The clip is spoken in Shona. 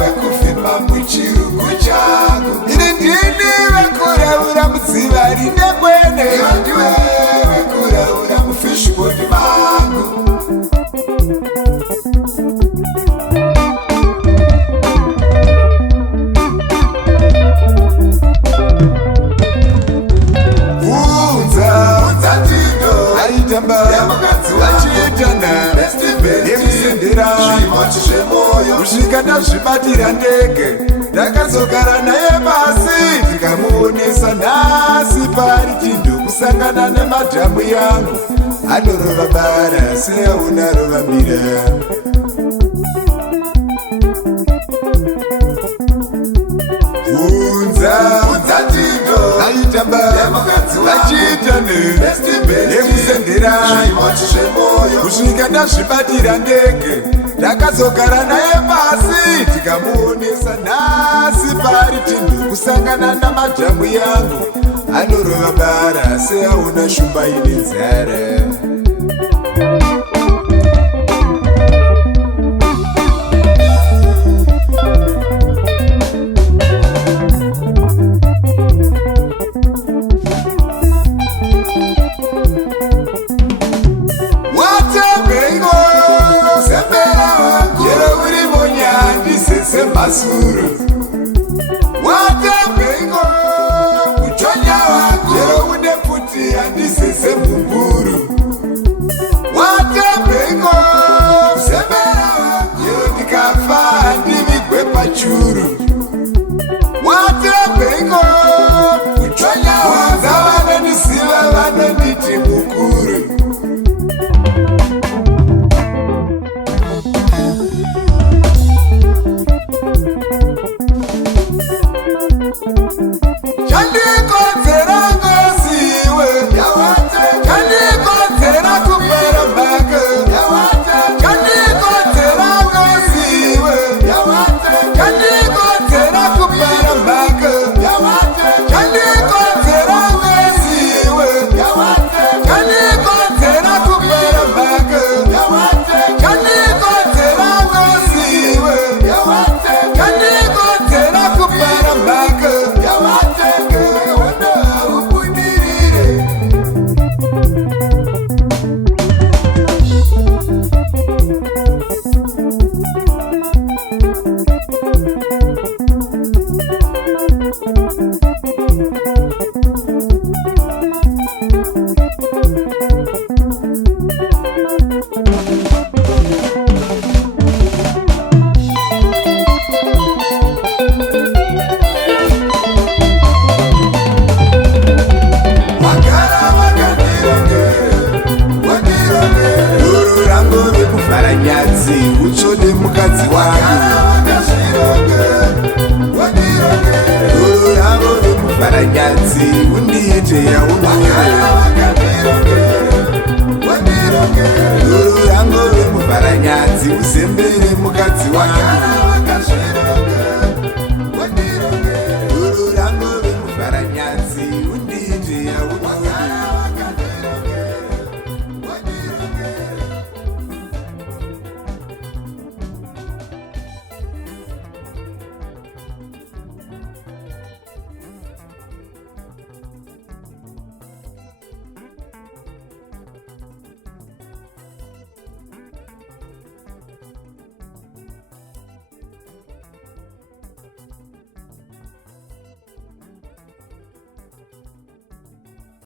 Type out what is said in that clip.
wekufema muchirugu changu ini ndini wekuraura mudziva rine kwene ndiwe wekuraura mufishibodi mangu vachiitana nekusendera kusvika ndazvibatira ndege ndakazogara naye pasi tikamuonesa nhasi pari chinhu kusangana nemadhamu yangu anorova bara seauna rova mira aitamba vachiitane nekusendera kusvika ndazvibatira ndege ndakazogara naye pasi tikamuonesa nhasi pari chinhu kusangana namadhamu yangu anorova bara seauna shumba ine nzara Masuru watambengo kuchonya wako une puti andisese bumburu watambengo semera wako ndikafa ndivigwe pachuru watambengo kuchonya wako vanondisiva vanonditi mukuru uzembere mukadzi wangu